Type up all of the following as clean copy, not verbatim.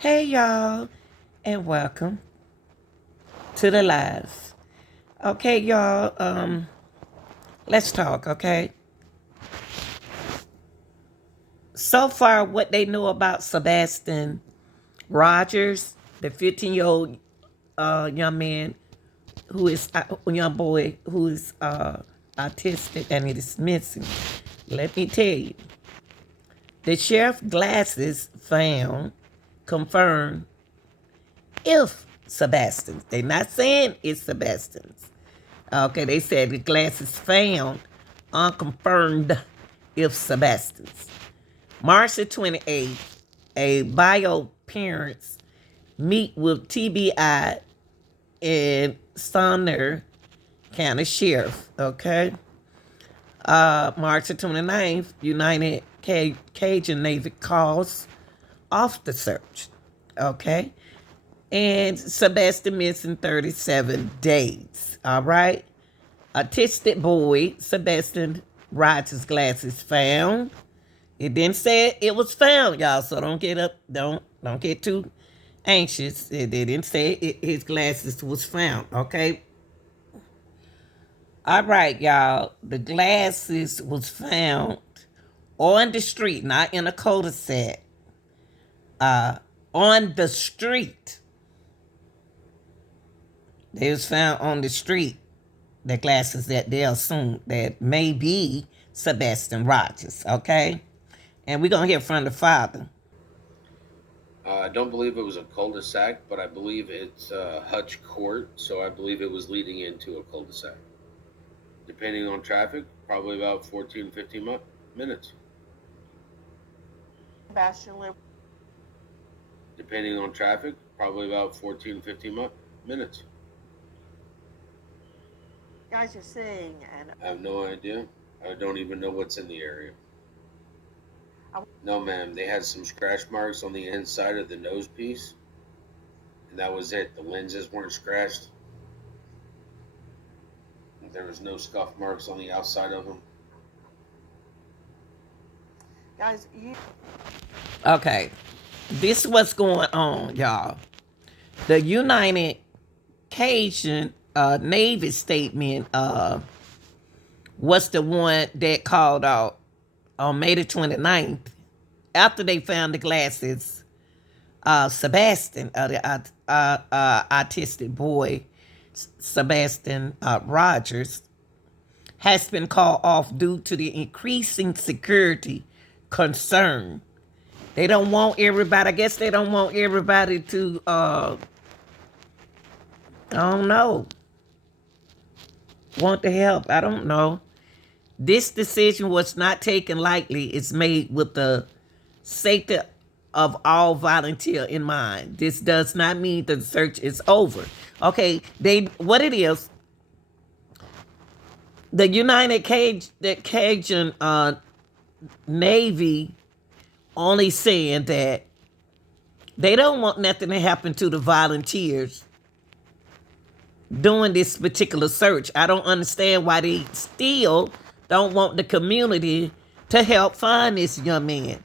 Hey y'all, and welcome to the live. Okay, y'all, let's talk, okay? So far, what they know about Sebastian Rogers, the 15-year-old young man who is young boy who is autistic and it is missing. Let me tell you, the sheriff glasses found confirmed if Sebastian's. They're not saying it's Sebastian's. Okay, they said the glasses found unconfirmed if Sebastian's. March the 28th, a bio parents meet with TBI and Sumner County Sheriff. Okay. March the 29th, United Cajun Navy calls off the search. Okay. And Sebastian missing 37 days. All right. Autistic boy, Sebastian Rogers glasses found. It didn't say it was found, y'all. So don't get up, don't get too anxious. They didn't say his glasses was found. Okay. All right, y'all. The glasses was found on the street, not in a cul-de-sac. On the street. They was found on the street. The glasses that they assume that may be Sebastian Rogers, okay? And we're going to hear from the father. I don't believe it was a cul-de-sac, but I believe it's Hutch Court, so I believe it was leading into a cul-de-sac. Depending on traffic, probably about 14, 15 minutes. Sebastian Depending on traffic, probably about 14, 15 minutes. guys are saying, and I have no idea. I don't even know what's in the area. I, No, ma'am. They had some scratch marks on the inside of the nose piece, and that was it. The lenses weren't scratched. There was no scuff marks on the outside of them. guys, you Okay. This is what's going on, y'all. The United Cajun Navy statement was the one that called out on May the 29th after they found the glasses. Sebastian, the autistic boy, Sebastian Rogers, has been called off due to the increasing security concern. They don't want everybody, I guess they don't want everybody to, I don't know, want the help. I don't know. This decision was not taken lightly. It's made with the safety of all volunteer in mind. This does not mean the search is over. Okay, what it is, the Cajun Navy only saying that they don't want nothing to happen to the volunteers doing this particular search. I don't understand why they still don't want the community to help find this young man.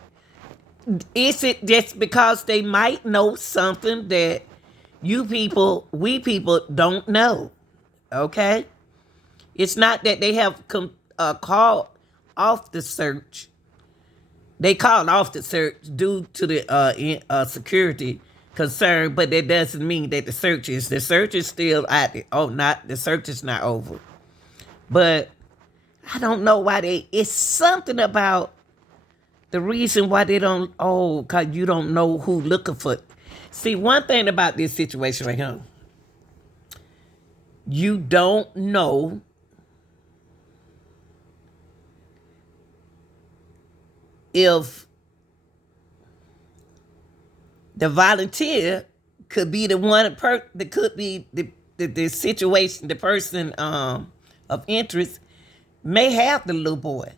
Is it just because they might know something that we people don't know? Okay? It's not that they have called off the search. They called off the search due to the security concern, but that doesn't mean that the search is still active. Oh, not the search is not over. But I don't know why it's something about the reason why they don't, because you don't know who looking for. See, one thing about this situation right here, you don't know if the volunteer could be the one that could be the situation, the person of interest may have the little boy.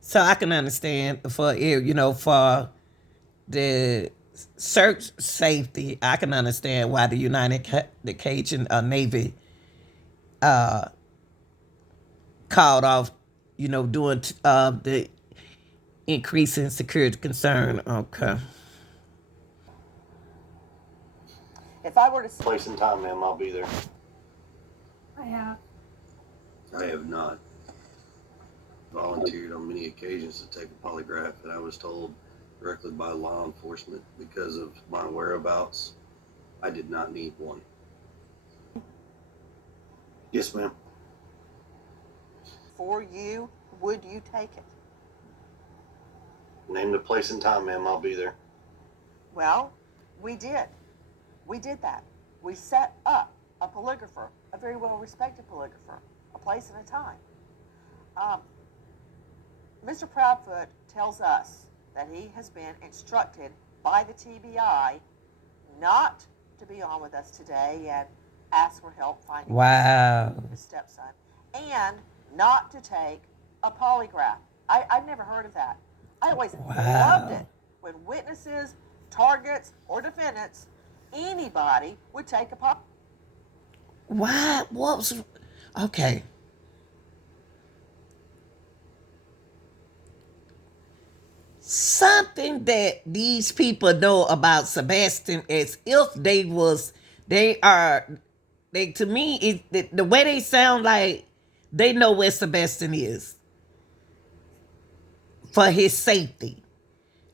So I can understand for for the search safety, I can understand why the Cajun Navy called off, doing the increase in security concern. Okay. if I were to say, Place and time, ma'am, I'll be there. I have. I have not volunteered on many occasions to take a polygraph, and I was told directly by law enforcement because of my whereabouts, I did not need one. Yes, ma'am. for you, would you take it? Name the place and time, ma'am, I'll be there. Well, we did. We did that. We set up a polygrapher, a very well-respected polygrapher, a place and a time. Mr. Proudfoot tells us that he has been instructed by the TBI not to be on with us today and ask for help finding Wow. his stepson, and not to take a polygraph. I've never heard of that. I always loved it when witnesses, targets, or defendants, anybody would take a polygraph. Why? What was? Okay. Something that these people know about Sebastian as if they to me the way they sound like they know where Sebastian is for his safety.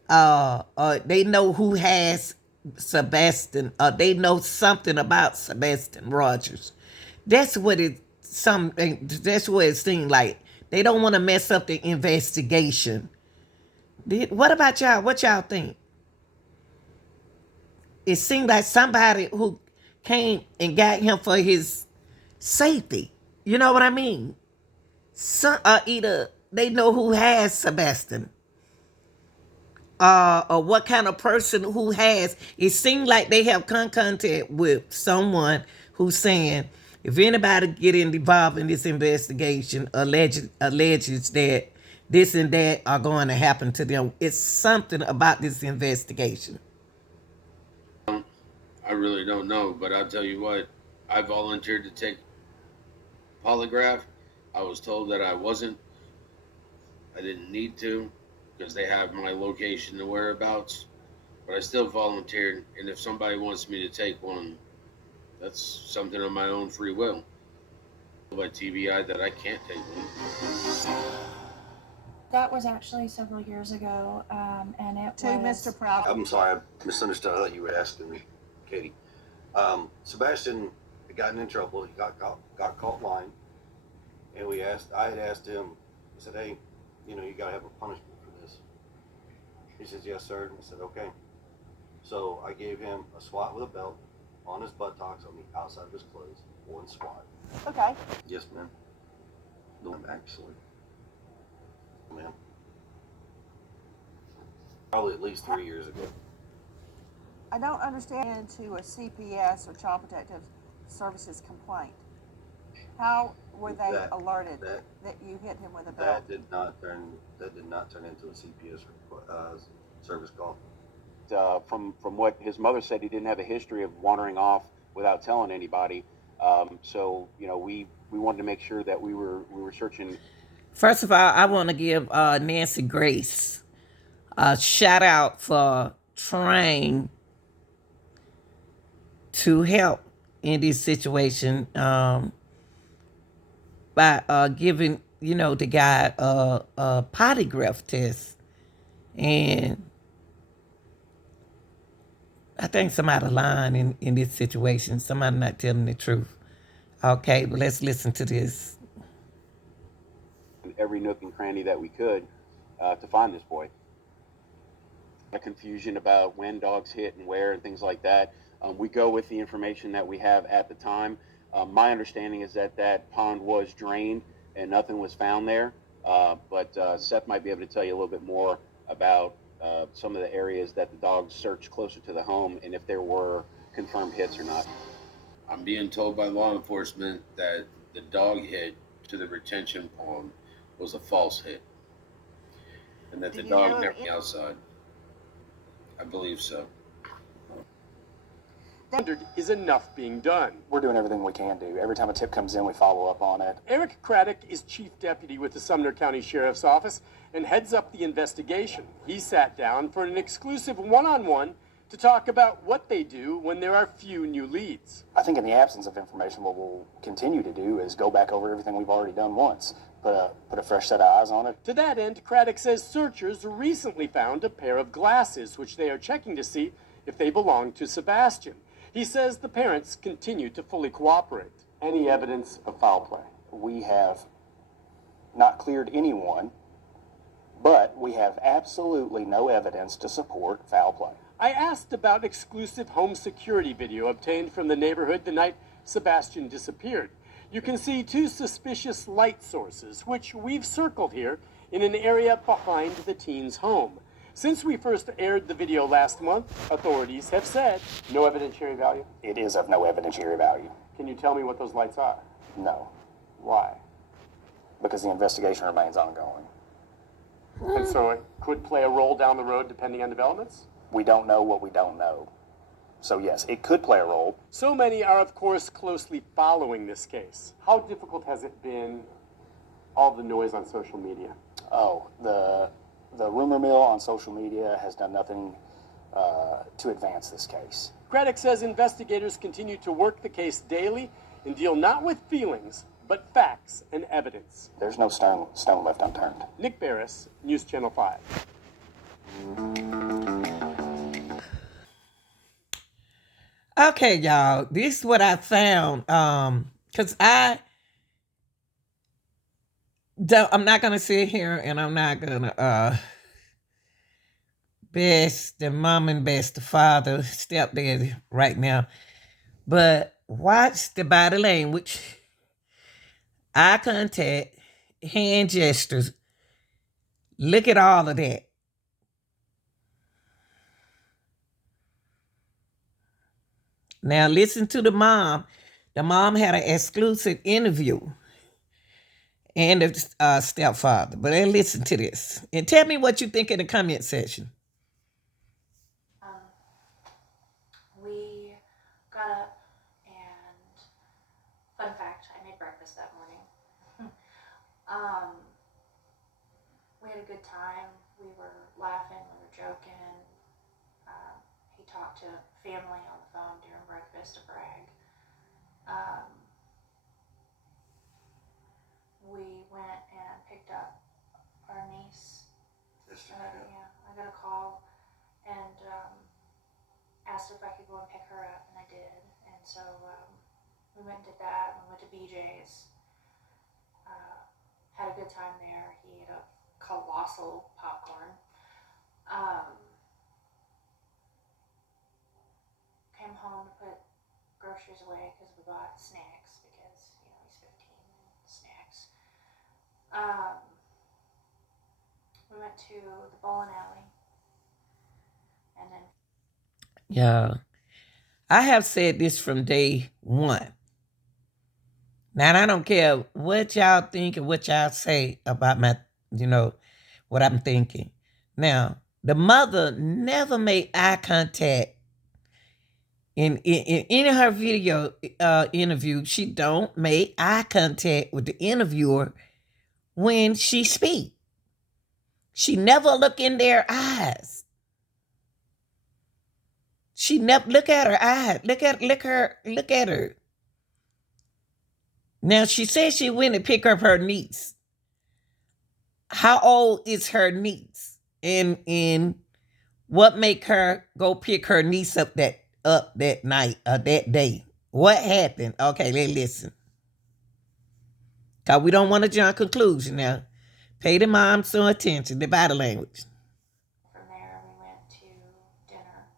They know who has Sebastian. They know something about Sebastian Rogers. That's what That's what it seemed like. They don't want to mess up the investigation. What about y'all? What y'all think? It seemed like somebody who came and got him for his safety. You know what I mean? Either they know who has Sebastian, or what kind of person who has. It seemed like they have contact with someone who's saying, if anybody get involved in this investigation, alleges that this and that are going to happen to them. It's something about this investigation. I really don't know, but I'll tell you what. I volunteered to take polygraph. I was told that I wasn't. I didn't need to because they have my location and whereabouts. But I still volunteered, and if somebody wants me to take one, that's something on my own free will. By TBI that I can't take one. That was actually several years ago, and it To was... Mr. Proudfoot. I'm sorry, I misunderstood. I thought you were asking me, Katie. Sebastian had gotten in trouble. He got caught lying, and I had asked him. I said, "Hey, you got to have a punishment for this." He says, "Yes, sir." And I said, "Okay." So I gave him a swat with a belt on his buttocks on the outside of his clothes. One swat. Okay. Yes, ma'am. No, actually, ma'am. Probably at least 3 years ago. I don't understand to a CPS or Child Protective Services complaint. How were they alerted that you hit him with a belt? That did not turn into a CPS service call. From what his mother said, he didn't have a history of wandering off without telling anybody. So we wanted to make sure that we were searching. First of all, I want to give Nancy Grace a shout out for trying to help in this situation, by giving the guy a polygraph test. And I think somebody lying in this situation. Somebody not telling the truth. Okay, but let's listen to this. Every nook and cranny that we could to find this boy. A confusion about when dogs hit and where and things like that. We go with the information that we have at the time. My understanding is that pond was drained and nothing was found there. But Seth might be able to tell you a little bit more about some of the areas that the dogs searched closer to the home and if there were confirmed hits or not. I'm being told by law enforcement that the dog hit to the retention pond was a false hit, and that the dog never went outside. I believe so. Is enough being done. We're doing everything we can do. Every time a tip comes in, we follow up on it. Eric Craddock is chief deputy with the Sumner County Sheriff's Office and heads up the investigation. He sat down for an exclusive one-on-one to talk about what they do when there are few new leads. I think in the absence of information, what we'll continue to do is go back over everything we've already done once, put a fresh set of eyes on it. To that end, Craddock says searchers recently found a pair of glasses, which they are checking to see if they belong to Sebastian. He says the parents continue to fully cooperate. Any evidence of foul play? We have not cleared anyone, but we have absolutely no evidence to support foul play. I asked about exclusive home security video obtained from the neighborhood the night Sebastian disappeared. You can see two suspicious light sources, which we've circled here, in an area behind the teen's home. Since we first aired the video last month, authorities have said No evidentiary value? It is of no evidentiary value. Can you tell me what those lights are? No, Why? because the investigation remains ongoing. And so it could play a role down the road depending on developments? We don't know what we don't know. So yes, it could play a role. So many are, of course, closely following this case. How difficult has it been, all the noise on social media? Oh, the rumor mill on social media has done nothing to advance this case. Craddock says investigators continue to work the case daily and deal not with feelings, but facts and evidence. There's no stone left unturned. Nick Barris, News Channel 5. Okay, y'all. This is what I found. Cause I'm not gonna sit here and I'm not gonna best the mom and best the father, stepdad right now. But watch the body language, eye contact, hand gestures. Look at all of that. Now listen to the mom. The mom had an exclusive interview and the stepfather. But then listen to this. And tell me what you think in the comment section. We got up and, fun fact, I made breakfast that morning. We had a good time. We were laughing, we were joking. He talked to family on the phone during breakfast to brag. We went and picked up our niece. Yeah, I got a call and asked if I could go and pick her up, and I did. And so we went and did that. We went to BJ's. Had a good time there. He ate a colossal popcorn. Came home to put groceries away because we bought snacks because, he's 15 and snacks. We went to the bowling alley and then Yeah. I have said this from day one. Now, I don't care what y'all think and what y'all say about my, what I'm thinking. Now, the mother never made eye contact in any of her video interview. She don't make eye contact with the interviewer when she speak. She never look in their eyes. She never look at her eyes. Look at her. Now she said she went and pick up her niece. How old is her niece? And what make her go pick her niece up that night or that day? What happened? Okay, let's listen. Cause we don't want to jump conclusion now. Pay the mom some attention, the body language. from there we went to dinner.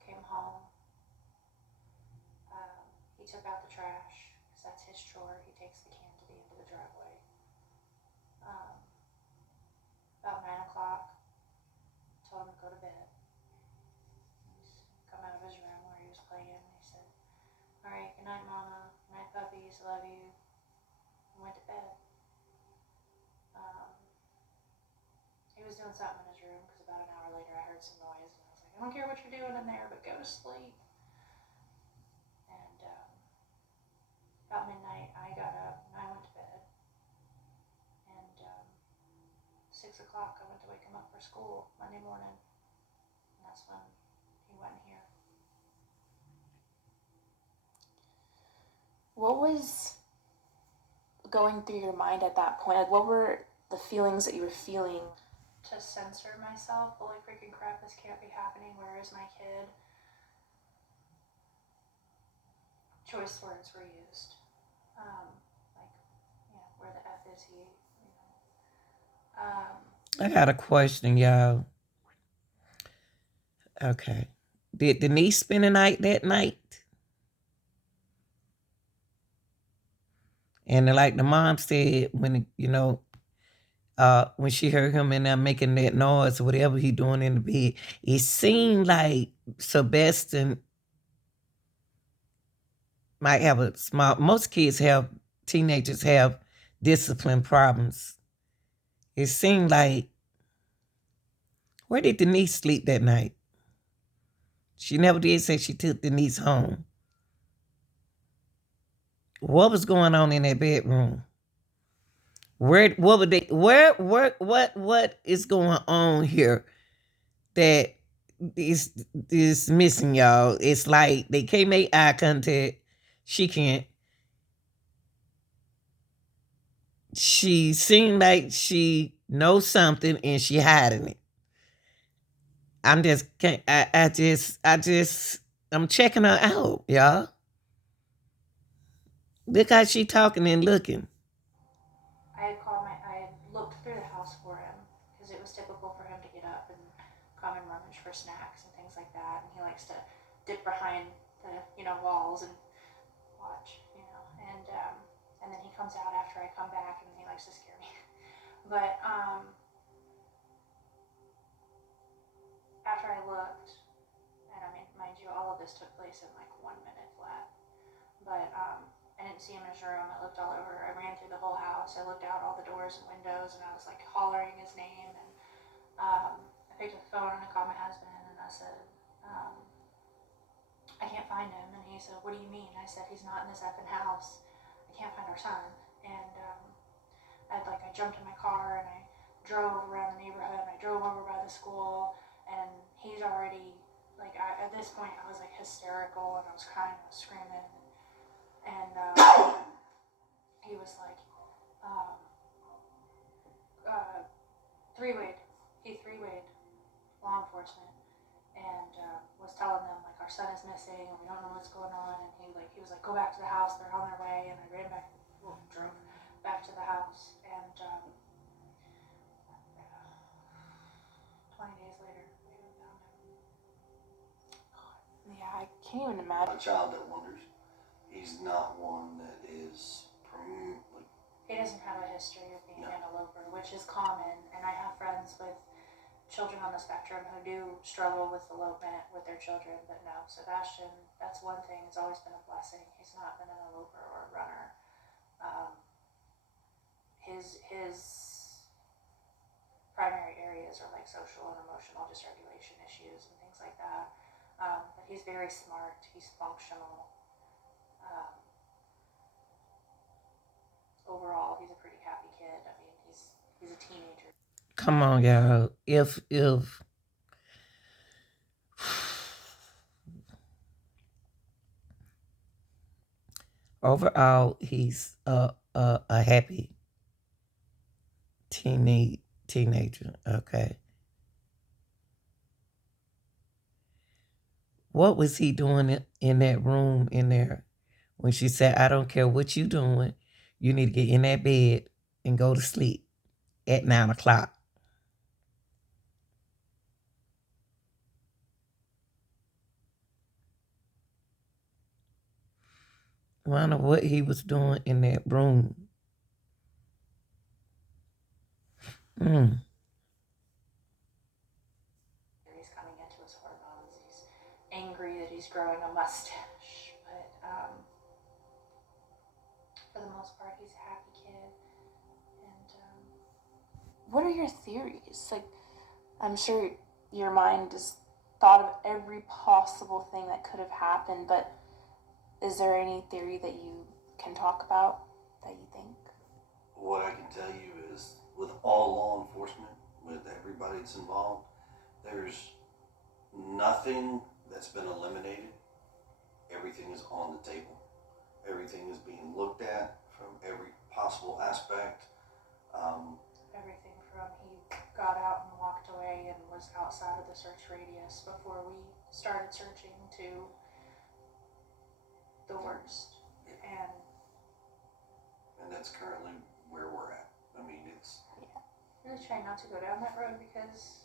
Came home. He took out the trash because that's his chore. He takes the can to the end of the driveway. About 9 o'clock, told him to go to bed. He's come out of his room where he was playing. He said, "All right, good night, Mama. Good night, puppies. Love you." And went to bed. He was doing something in his room because about an hour later I heard some noise and I was like, "I don't care what you're doing in there, but go to sleep." And about midnight I got up and I went to bed. And 6 o'clock I went to wake him up for school Monday morning. that's when he went here. What was going through your mind at that point? Like, what were the feelings that you were feeling? To censor myself, holy freaking crap, this can't be happening, where is my kid? Choice words were used. Like, where the F is he? I got a question, y'all. Okay. Did Denise spend the night that night? And like the mom said, when when she heard him in there making that noise or whatever he doing in the bed, it seemed like Sebastian might have a small. Most teenagers have discipline problems. It seemed like, where did Denise sleep that night? She never did say she took Denise home. What was going on in that bedroom? What is going on here that is missing, y'all? It's like they can't make eye contact. She can't. She seemed like she knows something and she hiding it. I'm just can't I'm checking her out, y'all. Look how she talking and looking. I had looked through the house for him, because it was typical for him to get up and come and rummage for snacks and things like that, and he likes to dip behind the, walls and watch, and then he comes out after I come back, and he likes to scare me. But, after I looked, and I mean, mind you, all of this took place in like 1 minute flat, but, I didn't see him in his room. I looked all over. I ran through the whole house. I looked out all the doors and windows, and I was like hollering his name. And I picked up the phone and I called my husband, and I said, I can't find him. And he said, what do you mean? I said, he's not in this effing house. I can't find our son. And I jumped in my car and I drove around the neighborhood, and I drove over by the school, and he's already at this point I was like hysterical, and I was crying, I was screaming. And he was like, three-wayed. He three-wayed law enforcement, and was telling them like our son is missing and we don't know what's going on. And he was like, go back to the house, they're on their way. And I drove back to the house, and 20 days later, we found him. Yeah, I can't even imagine. A child that wanders, he's not one that is He doesn't have a history of being an eloper, which is common. And I have friends with children on the spectrum who do struggle with elopement with their children, but no, Sebastian, that's one thing. It's always been a blessing. He's not been an eloper or a runner. His primary areas are like social and emotional dysregulation issues and things like that. But he's very smart. He's functional. Overall, he's a pretty happy kid. I mean, he's a teenager. Come on, y'all. If overall he's a happy teenager. Okay. What was he doing in that room in there when she said, I don't care what you doing, you need to get in that bed and go to sleep at 9 o'clock? I wonder what he was doing in that room. He's coming into his hormones. He's angry that he's growing a mustache, but for the most part, he's a happy kid. And What are your theories? Like, I'm sure your mind has thought of every possible thing that could have happened, but is there any theory that you can talk about that you think? What I can tell you is, with all law enforcement, with everybody that's involved, there's nothing that's been eliminated. Everything is on the table. Everything is being looked at from every possible aspect. Everything from he got out and walked away and was outside of the search radius before we started searching to the worst. And that's currently where we're at. I mean, it's really trying not to go down that road because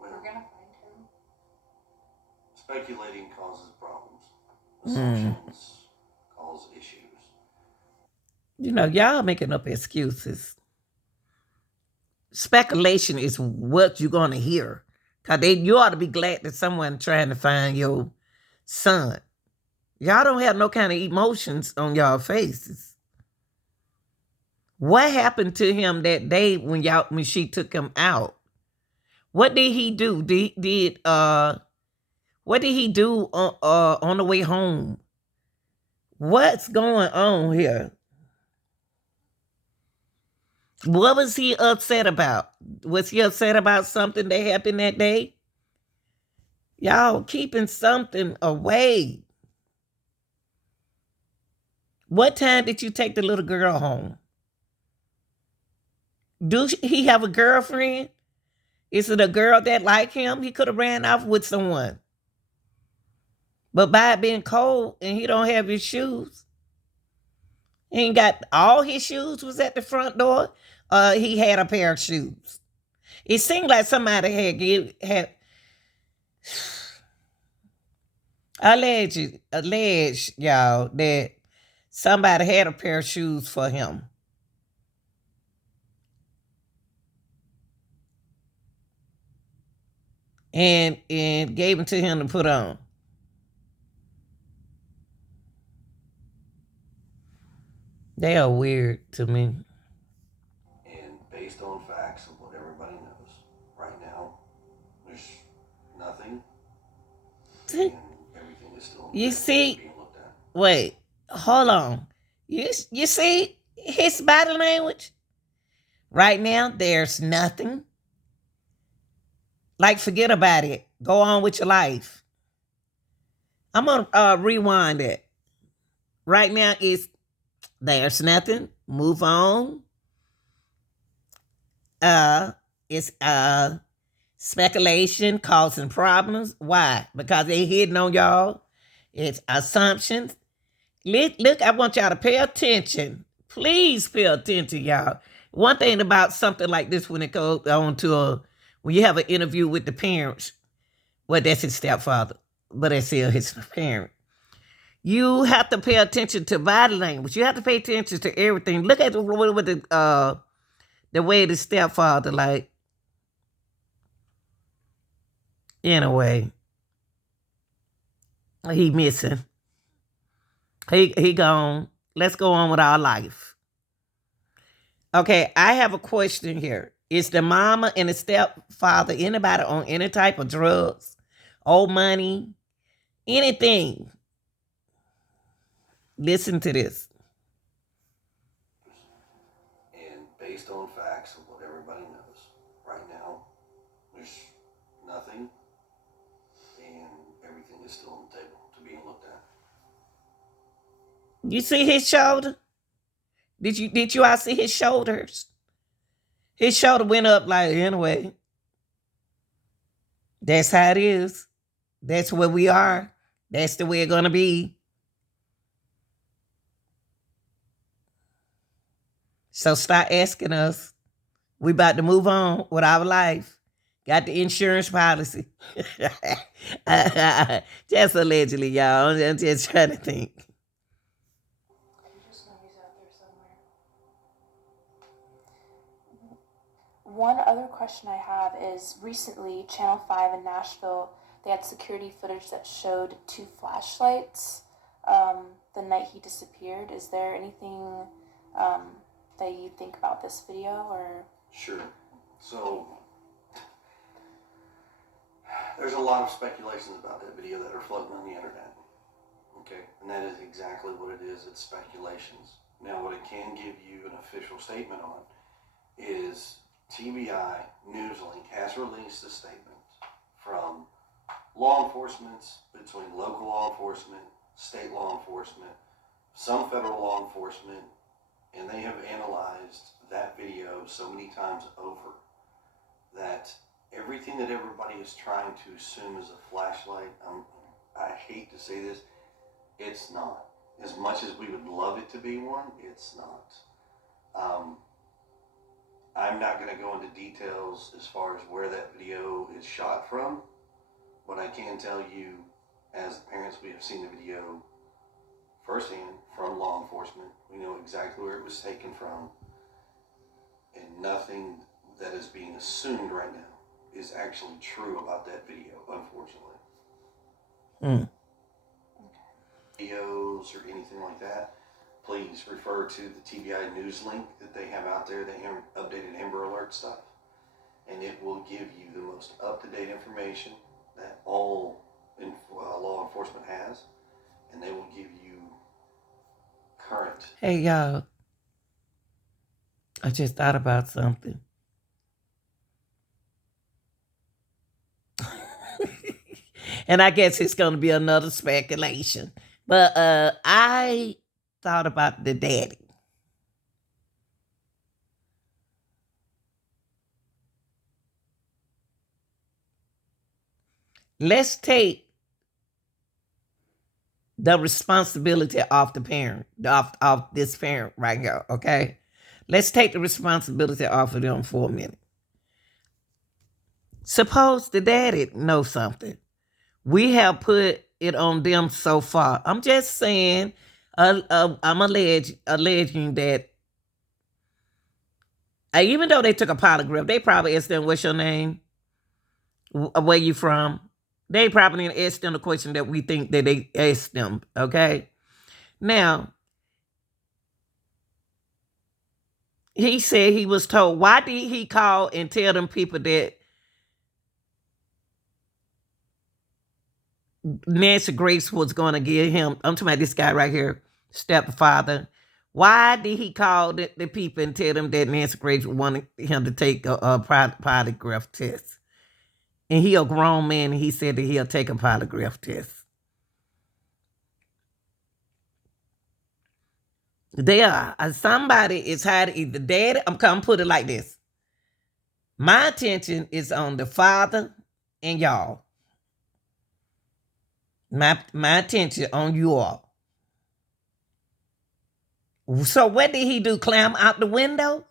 we're gonna find him. Speculating causes problems. Assumptions cause issues. You know, y'all making up excuses. Speculation is what you're gonna hear. Cause you ought to be glad that someone trying to find your son. Y'all don't have no kind of emotions on y'all faces. What happened to him that day when she took him out? What did he do? What did he do on the way home? What's going on here? What was he upset about? Was he upset about something that happened that day? Y'all keeping something away. What time did you take the little girl home? Do he have a girlfriend? Is it a girl that like him? He could have ran off with someone. But by it being cold and he don't have his shoes, he ain't got all his shoes was at the front door. He had a pair of shoes. It seemed like somebody had alleged, y'all, that somebody had a pair of shoes for him. And gave them to him to put on. They are weird to me. And based on facts of what everybody knows, right now, there's nothing. And everything is still You see, being looked at. wait, hold on. You see his body language? Right now, there's nothing. Like, forget about it. Go on with your life. I'm going to rewind it. Right now, there's nothing. Move on. It's speculation causing problems. Why? Because they hitting on y'all. It's assumptions. Look, I want y'all to pay attention. Please pay attention, y'all. One thing about something like this, when it goes on to when you have an interview with the parents, well, that's his stepfather, but that's still his parent. You have to pay attention to body language. You have to pay attention to everything. Look at the way the stepfather, like, in a way, he missing. He gone. Let's go on with our life. Okay, I have a question here. Is the mama and the stepfather anybody on any type of drugs, old money, anything? Listen to this. And based on facts of what everybody knows, right now, there's nothing. And everything is still on the table to being looked at. You see his shoulder? Did you all see his shoulders? His shoulder went up like, anyway. That's how it is. That's where we are. That's the way it's gonna be. So start asking us. We about to move on with our life. Got the insurance policy. Just allegedly, y'all. I'm just trying to think. One other question I have is recently Channel 5 in Nashville, they had security footage that showed 2 flashlights the night he disappeared. Is there anything that you think about this video? Or Sure. So there's a lot of speculations about that video that are floating on the internet. Okay, and that is exactly what it is. It's speculations. Now, what it can give you an official statement on is TBI Newslink has released a statement from law enforcement, between local law enforcement, state law enforcement, some federal law enforcement, and they have analyzed that video so many times over that everything that everybody is trying to assume is a flashlight, I hate to say this, it's not. As much as we would love it to be one, it's not. I'm not going to go into details as far as where that video is shot from, but I can tell you, as parents, we have seen the video firsthand from law enforcement. We know exactly where it was taken from, and nothing that is being assumed right now is actually true about that video, unfortunately. Videos or anything like that, please refer to the TBI news link that they have out there, the updated Amber Alert stuff, and it will give you the most up-to-date information that all law enforcement has, and they will give you current. Hey, y'all. I just thought about something. And I guess it's going to be another speculation. But I thought about the daddy. Let's take the responsibility off the parent, off this parent right here, okay? Let's take the responsibility off of them for a minute. Suppose the daddy knows something. We have put it on them so far. I'm just saying, I'm alleging that even though they took a polygraph, they probably asked them, what's your name? Where you from? They probably didn't ask them the question that we think that they asked them, okay? Now, he said he was told. Why did he call and tell them people that Nancy Grace was going to give him, I'm talking about this guy right here, stepfather. Why did he call the people and tell them that Nancy Grace wanted him to take a polygraph test? And he a grown man, and he said that he'll take a polygraph test. Somebody is hiding the daddy. I'm going to put it like this. My attention is on the father and y'all. My attention on you all. So what did he do? Climb out the window?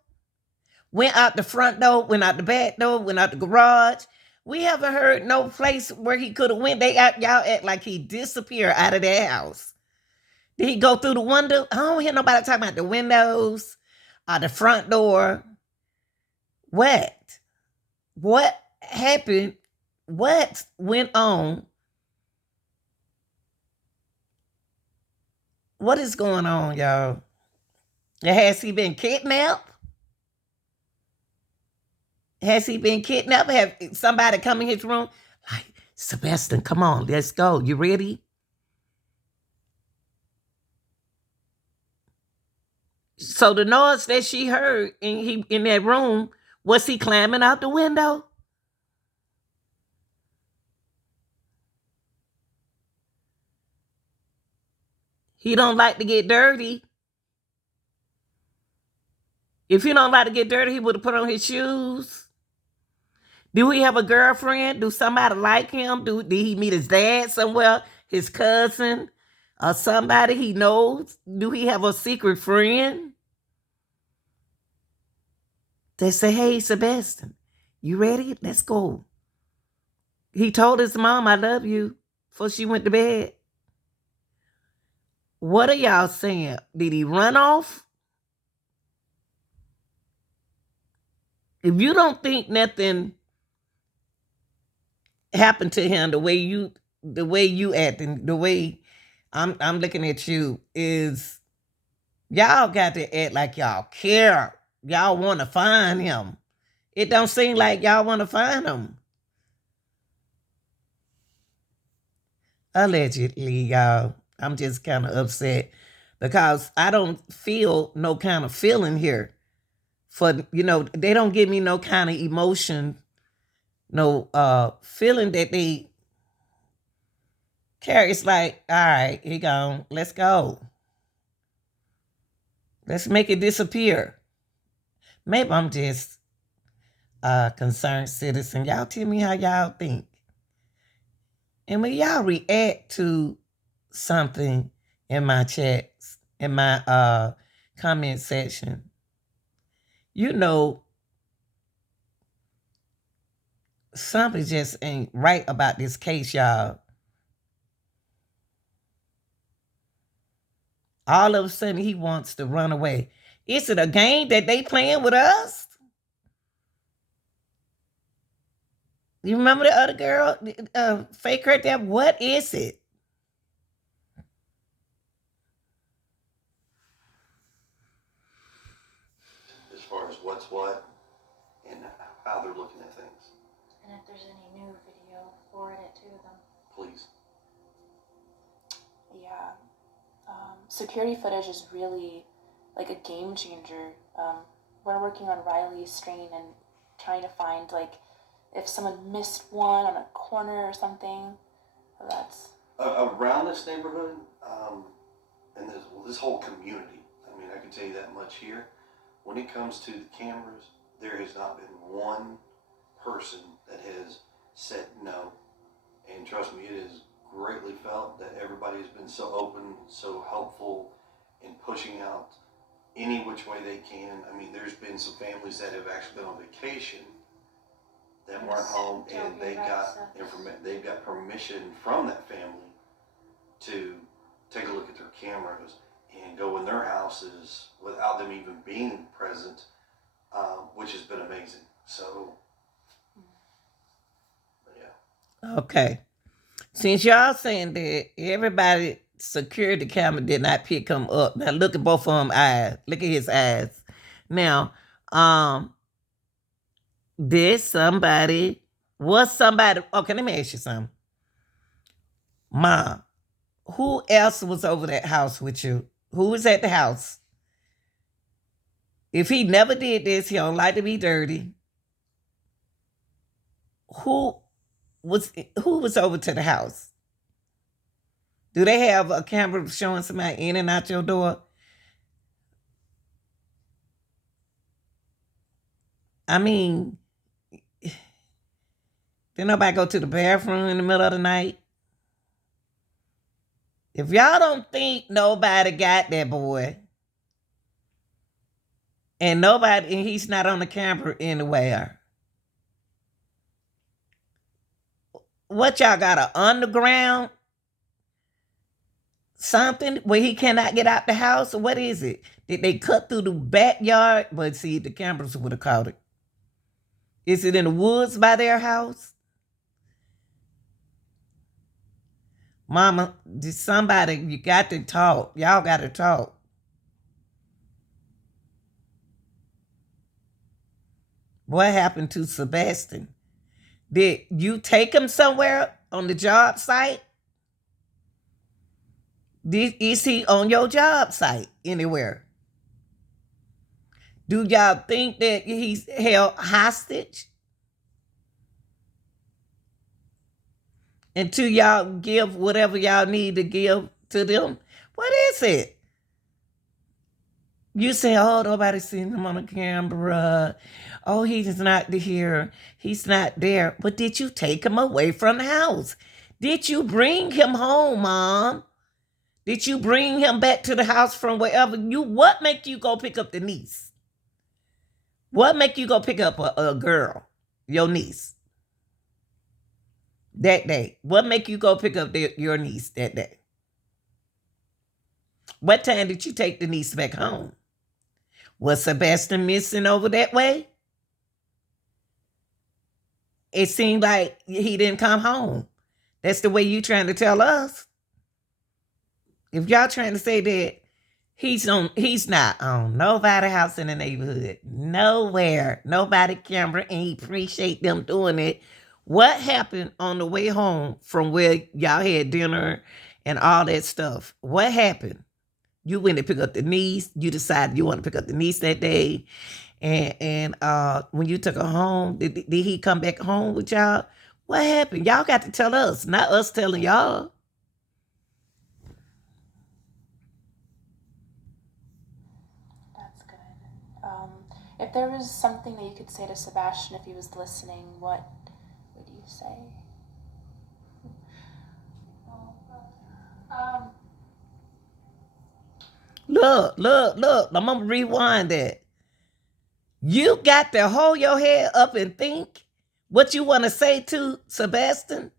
Went out the front door? Went out the back door? Went out the garage? We haven't heard no place where he could have went. Y'all act like he disappeared out of their house. Did he go through the window? I don't hear nobody talking about the windows or the front door. What? What happened? What went on? What is going on, y'all? Has he been kidnapped? Has he been kidnapped? Have somebody come in his room? Like, Sebastian, come on, let's go. You ready? So the noise that she heard in that room, was he climbing out the window? He don't like to get dirty. If he don't like to get dirty, he would have put on his shoes. Do he have a girlfriend? Do somebody like him? Did he meet his dad somewhere? His cousin? Or somebody he knows? Do he have a secret friend? They say, hey, Sebastian, you ready? Let's go. He told his mom, I love you, before she went to bed. What are y'all saying? Did he run off? If you don't think nothing happened to him, the way you acting, the way I'm looking at you, is y'all got to act like y'all care. Y'all want to find him. It don't seem like y'all want to find him. Allegedly, y'all. I'm just kind of upset because I don't feel no kind of feeling here for, they don't give me no kind of emotion, no feeling that they carry. It's like, all right, here you go. Let's go. Let's make it disappear. Maybe I'm just a concerned citizen. Y'all tell me how y'all think. And when y'all react to something in my chats, in my comment section, something just ain't right about this case, y'all. All of a sudden, he wants to run away. Is it a game that they playing with us? You remember the other girl, fake right there? What is it? As far as what's what and how they're looking at things. And if there's any new video, forward it to them. Please. Yeah. Security footage is really like a game changer. We're working on Riley's strain and trying to find like if someone missed one on a corner or something. That's around this neighborhood, and this whole community. I mean, I can tell you that much here. When it comes to the cameras, there has not been one person that has said no. And trust me, it is greatly felt that everybody has been so open, so helpful in pushing out any which way they can. I mean, there's been some families that have actually been on vacation that weren't home, and they got permission from that family to take a look at their cameras and go in their houses without them even being present, which has been amazing. So, yeah. Okay. Since y'all saying that everybody security camera did not pick him up. Now look at both of them eyes. Look at his eyes. Now, did somebody, okay, let me ask you something. Mom, who else was over that house with you? Who was at the house? If he never did this, he don't like to be dirty. Who was over to the house? Do they have a camera showing somebody in and out your door? I mean, did nobody go to the bathroom in the middle of the night? If y'all don't think nobody got that boy, and he's not on the camera anywhere, what y'all got, an underground something where he cannot get out the house? Or what is it? Did they cut through the backyard? But see, the cameras would have caught it. Is it in the woods by their house? Mama, you got to talk. Y'all got to talk. What happened to Sebastian? Did you take him somewhere on the job site? Is he on your job site anywhere? Do y'all think that he's held hostage? Until y'all give whatever y'all need to give to them? What is it? You say, oh, nobody's seen him on the camera. Oh, he's not here. He's not there. But did you take him away from the house? Did you bring him home, Mom? Did you bring him back to the house from wherever what make you go pick up the niece? What make you go pick up a girl, your niece, that day? What make you go pick up your niece that day? What time did you take the niece back home? Was Sebastian missing over that way? It seemed like he didn't come home. That's the way you trying to tell us. If y'all trying to say that he's not on nobody's house in the neighborhood, nowhere, nobody camera, and he appreciate them doing it. What happened on the way home from where y'all had dinner and all that stuff? What happened? You went to pick up the niece. You decided you want to pick up the niece that day. And when you took her home, did he come back home with y'all? What happened? Y'all got to tell us, not us telling y'all. That's good. If there was something that you could say to Sebastian if he was listening, what would you say? Look. I'm gonna rewind that. You got to hold your head up and think what you want to say to Sebastian.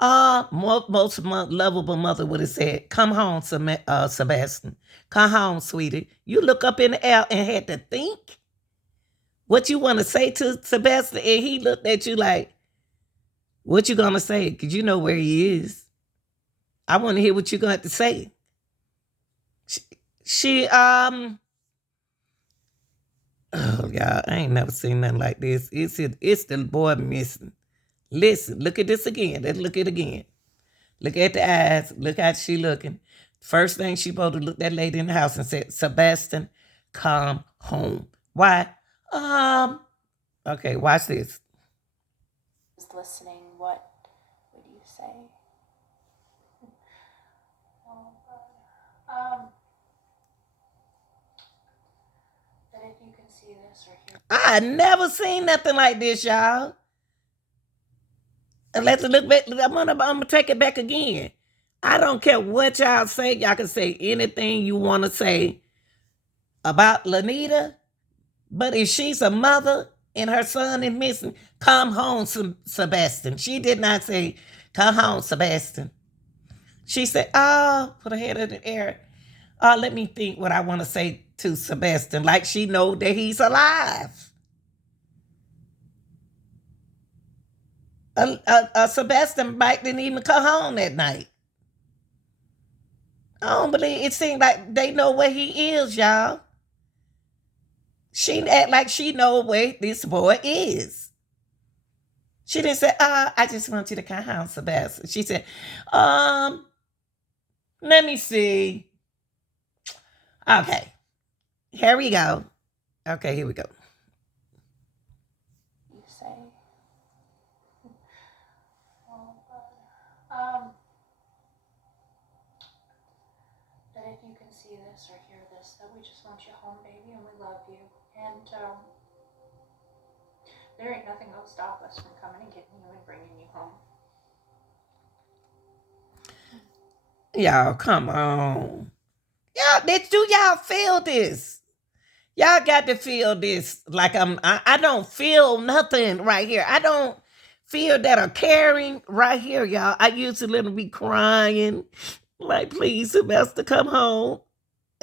Most lovable mother would have said, "Come home, Sebastian. Come home, sweetie." You look up in the air and had to think what you want to say to Sebastian, and he looked at you like, "What you gonna say?" Because you know where he is. I want to hear what you're going to have to say. Oh y'all, I ain't never seen nothing like this. It's the boy missing. Listen, look at this again. Let's look at it again. Look at the eyes. Look how she looking. First thing she supposed to look that lady in the house and said, "Sebastian, come home." Why? Okay, watch this. Is listening, what would you say? That if you can see this or hear. I never seen nothing like this, y'all. And let's look back. I'm gonna take it back again. I don't care what y'all say. Y'all can say anything you want to say about Lanita. But if she's a mother and her son is missing, come home, Sebastian. She did not say, "Come home, Sebastian." She said, "Oh," put her head in the air. Let me think what I want to say to Sebastian. Like she know that he's alive. Sebastian might didn't even come home that night. I don't believe it. Seems like they know where he is, y'all. She act like she know where this boy is. She didn't say, "I just want you to come home, Sebastian." She said, let me see. Okay, here we go. Okay, here we go. You say. That if you can see this or hear this, that we just want you home, baby, and we love you. And there ain't nothing gonna stop us from coming and getting you and bringing you home. Y'all, come on. Do y'all feel this? Y'all got to feel this. Like I don't feel nothing right here. I don't feel that a caring right here, y'all. I used to literally be crying. Like, please, Sylvester, come home.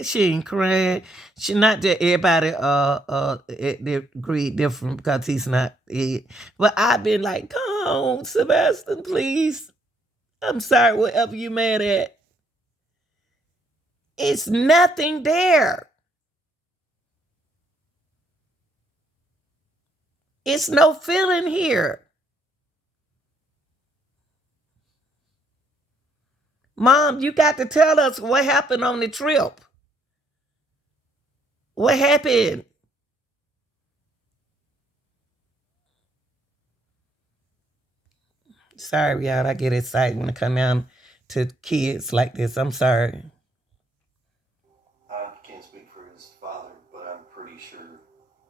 She ain't crying. She not that everybody they agree different because he's not it. But I've been like, "Come home, Sebastian, please. I'm sorry, whatever you mad at." It's nothing there. It's no feeling here. Mom, you got to tell us what happened on the trip. What happened? Sorry, y'all. I get excited when I come down to kids like this. I'm sorry. I can't speak for his father, but I'm pretty sure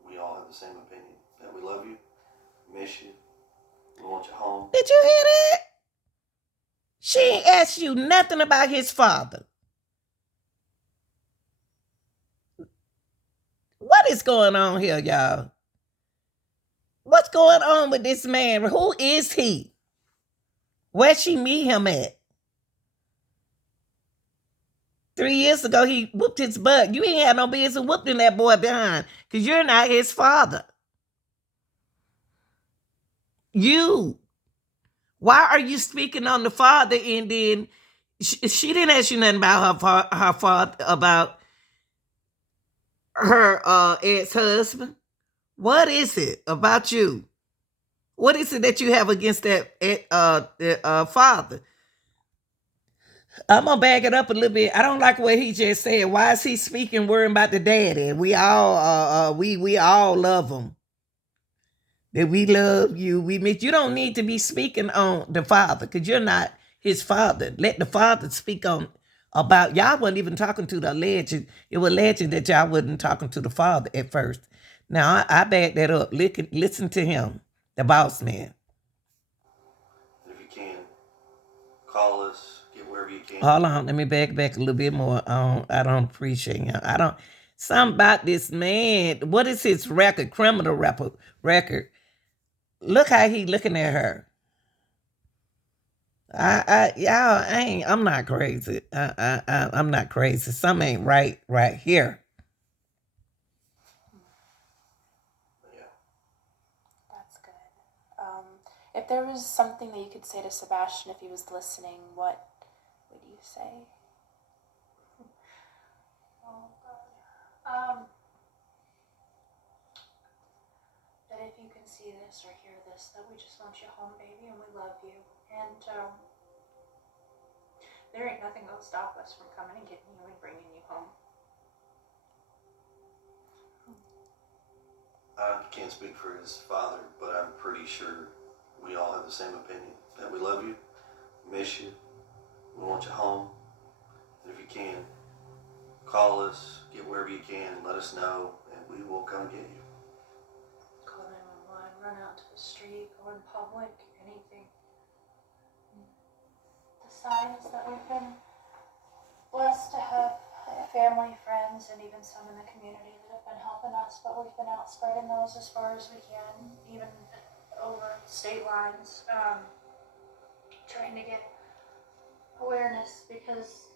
we all have the same opinion. That we love you, miss you, we want you home. Did you hear that? She ain't asked you nothing about his father. What is going on here, y'all? What's going on with this man? Who is he? Where'd she meet him at? 3 years ago, he whooped his butt. You ain't had no business whooping that boy behind because you're not his father. You. Why are you speaking on the father and then she didn't ask you nothing about her father, about her ex-husband? What is it about you? What is it that you have against that father? I'm gonna back it up a little bit. I don't like what he just said. Why is he speaking worrying about the daddy? We all we all love him. That we love you. We miss you. Don't need to be speaking on the father because you're not his father. Let the father speak on about y'all wasn't even talking to the alleged. It was alleged that y'all wasn't talking to the father at first. Now I back that up. Listen to him, the boss man. If you can, call us, get wherever you can. Hold on, let me back a little bit more. I don't appreciate him. I don't. Something about this man. What is his record? Criminal record. Look how he looking at her. I'm not crazy. I'm not crazy. Something ain't right here. Yeah. That's good. If there was something that you could say to Sebastian if he was listening, what would you say? Oh God. That if you can see this or hear this, that we just want you home, baby, and we love you. And there ain't nothing gonna stop us from coming and getting you and bringing you home. I can't speak for his father, but I'm pretty sure we all have the same opinion. That we love you, miss you, we want you home. And if you can, call us, get wherever you can, let us know, and we will come get you. Call 911, run out to the street, go in public, anything. The signs that we've been blessed to have family, friends, and even some in the community that have been helping us, but we've been out spreading those as far as we can, even over state lines, trying to get awareness because,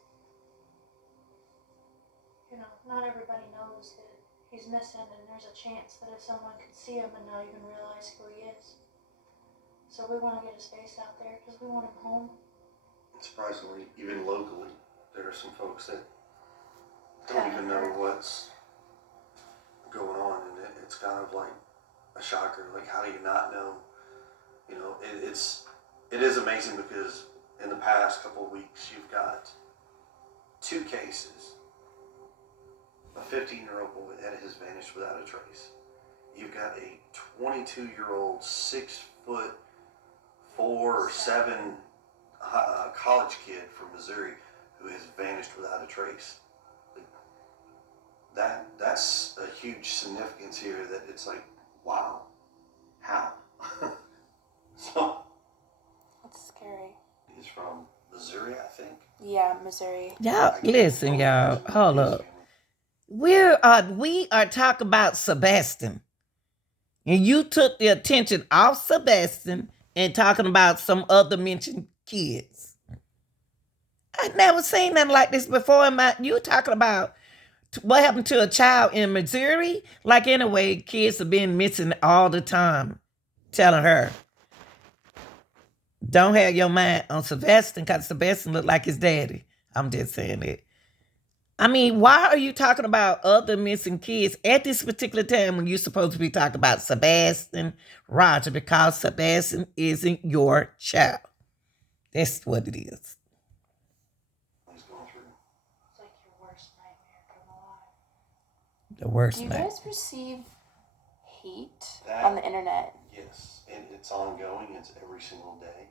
not everybody knows that he's missing, and there's a chance that if someone could see him and not even realize who he is. So we want to get his face out there because we want him home. Surprisingly, even locally, there are some folks that don't even know what's going on, and it's kind of like a shocker. Like, how do you not know? It is amazing because in the past couple of weeks, you've got 2 cases. A 15-year-old boy that has vanished without a trace. You've got a 22-year-old, 6'4" or 7" college kid from Missouri who has vanished without a trace. That's a huge significance here. That it's like, wow, how? So It's scary. he's from Missouri, I think. Yeah, Missouri. Y'all listen, y'all. Hold up. We are talking about Sebastian. And you took the attention off Sebastian and talking about some other mentioned kids. I never seen nothing like this before. You talking about what happened to a child in Missouri? Like, anyway, kids have been missing all the time. Telling her, don't have your mind on Sebastian because Sebastian looked like his daddy. I'm just saying it. I mean, why are you talking about other missing kids at this particular time when you're supposed to be talking about Sebastian Roger? Because Sebastian isn't your child. That's what it is. He's going through. It's like your worst nightmare come alive. The worst Do you night. guys receive hate on the internet? Yes, and it's ongoing. It's every single day.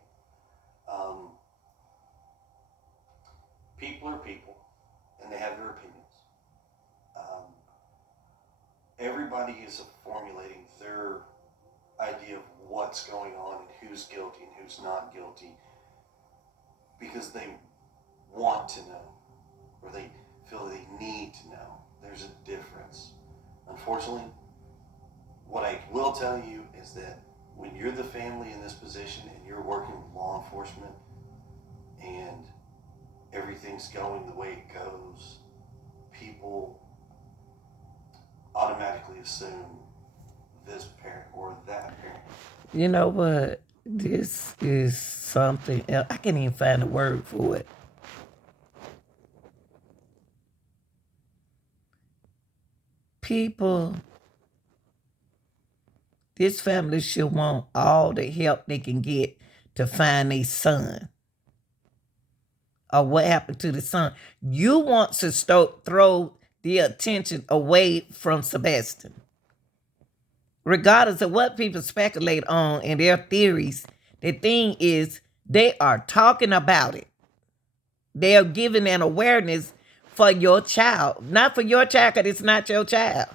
People are people, and they have their opinions. Everybody is formulating their idea of what's going on and who's guilty and who's not guilty because they want to know, or they feel they need to know. There's a difference. Unfortunately, what I will tell you is that when you're the family in this position and you're working with law enforcement and everything's going the way it goes, people automatically assume this parent or that parent. You know what? This is something else. I can't even find a word for it. People, this family should want all the help they can get to find their son. or what happened to the son. You want to throw the attention away from Sebastian. Regardless of what people speculate on and their theories, the thing is they are talking about it. They are giving an awareness for your child. Not for your child, because it's not your child.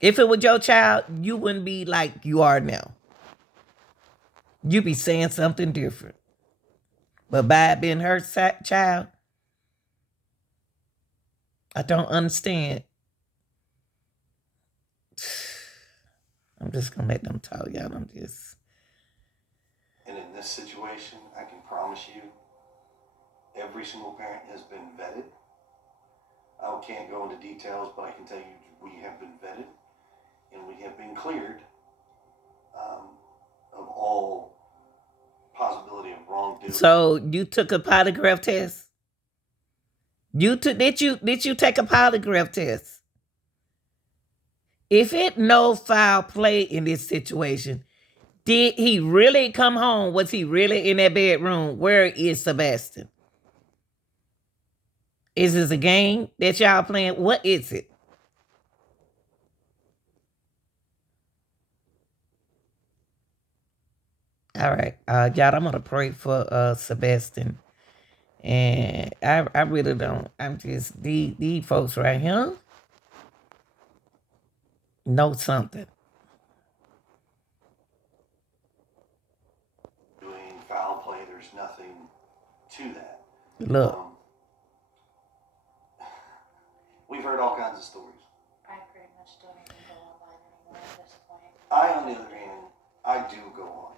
If it was your child, you wouldn't be like you are now. You'd be saying something different. But by it being her child, I don't understand. I'm just going to let them talk, y'all. I'm just... And in this situation, I can promise you, every single parent has been vetted. I can't go into details, but I can tell you we have been vetted and we have been cleared of all possibility of wrongdoing. So you took a polygraph test? Did you take a polygraph test? If it no foul play in this situation, did he really come home? Was he really in that bedroom? Where is Sebastian? Is this a game that y'all playing? What is it? All right, y'all, I'm going to pray for Sebastian. And I really don't. I'm just, these folks right here know something. Doing foul play, there's nothing to that. Look. We've heard all kinds of stories. I pretty much don't even go online anymore at this point. I, on the other hand, I do go on.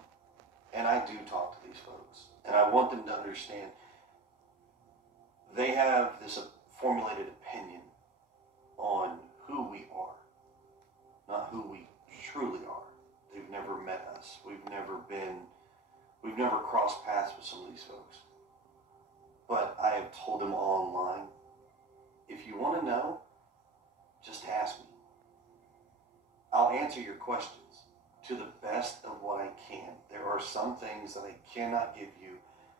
And I do talk to these folks. And I want them to understand they have this formulated opinion on who we are, not who we truly are. They've never met us. We've never crossed paths with some of these folks. But I have told them online, if you want to know, just ask me. I'll answer your questions to the best of what I can. There are some things that I cannot give you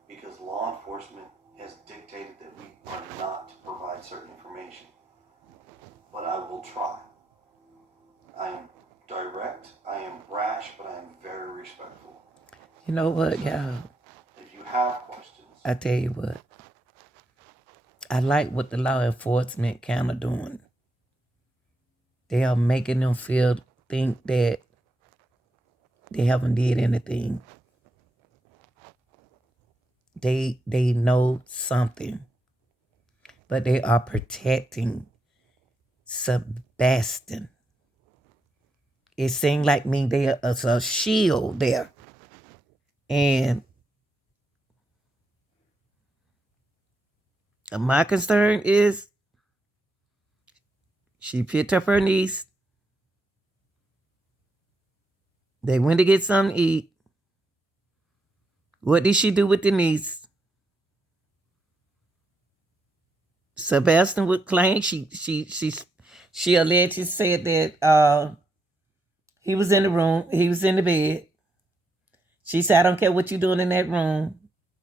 because law enforcement has dictated that we are not to provide certain information. But I will try. I am direct, I am brash, but I am very respectful. You know what, y'all? If you have questions, I tell you what. I like what the law enforcement kind of doing. They are making them think that they haven't did anything. They know something. But they are protecting Sebastian. It seems like me there is a shield there. And my concern is she picked up her niece. They went to get something to eat. What did she do with the niece? Sebastian would claim she allegedly said that he was in the room, he was in the bed. She said, I don't care what you're doing in that room,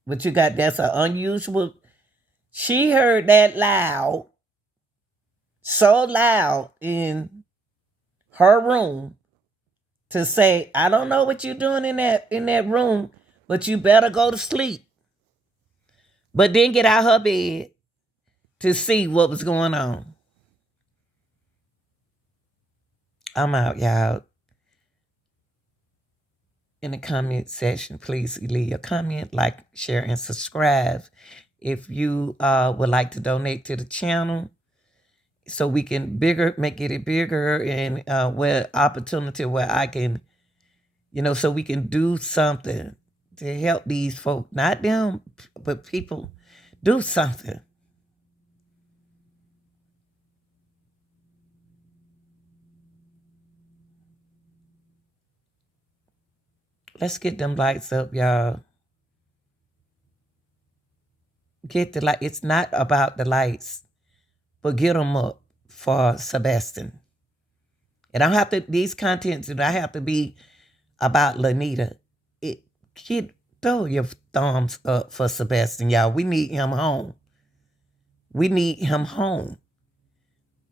but you got, that's an unusual. She heard that loud, so loud in her room to say, I don't know what you're doing in that room, but you better go to sleep. But then get out her bed to see what was going on. I'm out, y'all. In the comment section, please leave a comment, like, share, and subscribe. If you would like to donate to the channel so we can make it bigger and where opportunity where I can, so we can do something to help these folk, not them, but people, do something. Let's get them lights up, y'all. Get the light. It's not about the lights, but get them up for Sebastian. And I don't have to, these contents do not have to be about Lanita. Throw your thumbs up for Sebastian, y'all. We need him home. We need him home.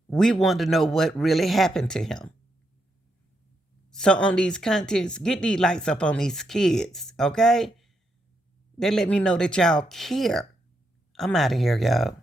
We want to know what really happened to him. So on these contents, get these lights up on these kids, okay? They let me know that y'all care. I'm out of here, y'all.